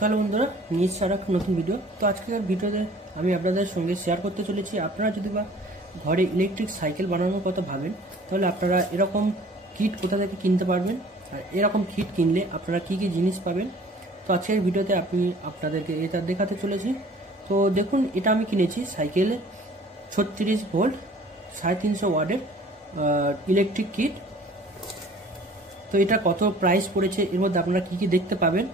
তাহলে বন্ধুরা নিজ ছাড়া নতুন ভিডিও। তো আজকের ভিডিওতে আমি আপনাদের সঙ্গে শেয়ার করতে চলেছি, আপনারা যদি বা ঘরে ইলেকট্রিক সাইকেল বানানোর কথা ভাবেন তাহলে আপনারা এরকম কিট কোথা থেকে কিনতে পারবেন, আর এরকম কিট কিনলে আপনারা কি কি জিনিস পাবেন। তো আজকের ভিডিওতে আমি আপনাদেরকে এটা দেখাতে চলেছি। তো দেখুন, এটা আমি কিনেছি সাইকেলে 36 ভোল্ট 350 ওয়াটের ইলেকট্রিক কিট। তো এটা কত প্রাইস পড়েছে, এর মধ্যে আপনারা কি কি দেখতে পাবেন,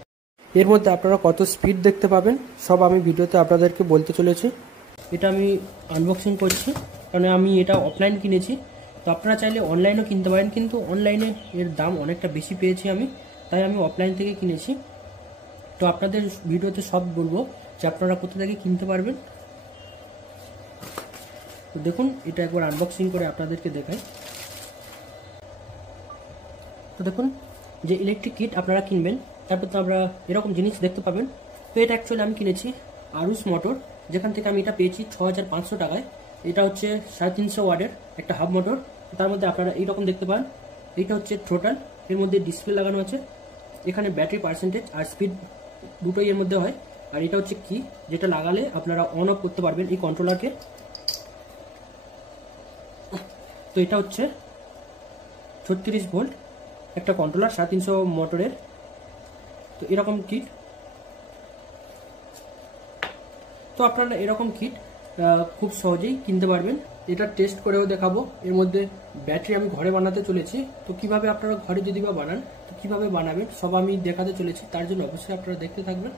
এর মধ্যে আপনারা কত স্পিড দেখতে পাবেন, সব আমি ভিডিওতে আপনাদেরকে বলতে চলেছি। এটা আমি আনবক্সিং করছি, কারণ আমি এটা অফলাইন কিনেছি। তো আপনারা চাইলে অনলাইনেও কিনতে পারেন, কিন্তু অনলাইনে এর দাম অনেকটা বেশি পেয়েছি আমি, তাই আমি অফলাইন থেকে কিনেছি। তো আপনাদের ভিডিওতে সব বলবো যে আপনারা কোথা থেকে কিনতে পারবেন। তো দেখুন, এটা একবার আনবক্সিং করে আপনাদেরকে দেখাই। তো দেখুন, যে ইলেকট্রিক কিট আপনারা কিনবেন তারপর তো আমরা এরকম জিনিস দেখতে পাবেন। তো এটা অ্যাকচুয়ালি আমি কিনেছি আরুস মোটর, যেখান থেকে আমি এটা পেয়েছি 6500 টাকায়। এটা হচ্ছে 350 ওয়াটের একটা হাব মোটর। তার মধ্যে আপনারা এইরকম দেখতে পান, এইটা হচ্ছে থ্রোটাল, এর মধ্যে ডিসপ্লে লাগানো আছে, এখানে ব্যাটারি পার্সেন্টেজ আর স্পিড দুটোই এর মধ্যে হয়। আর এটা হচ্ছে কি, যেটা লাগালে আপনারা অন অফ করতে পারবেন এই কন্ট্রোলারকে। তো এটা হচ্ছে 36 ভোল্ট একটা কন্ট্রোলার 350 মোটরের। তো এরকম কিট, তো আপনারা এরকম কিট খুব সহজেই কিনতে পারবেন। এটা টেস্ট করেও দেখাবো। এর মধ্যে ব্যাটারি আমি ঘরে বানাতে চলেছি। তো কিভাবে আপনারা ঘরে যদি বা বানান, তো কিভাবে বানাবেন সব আমি দেখাতে চলেছি, তার জন্য অবশ্যই আপনারা দেখতে থাকবেন।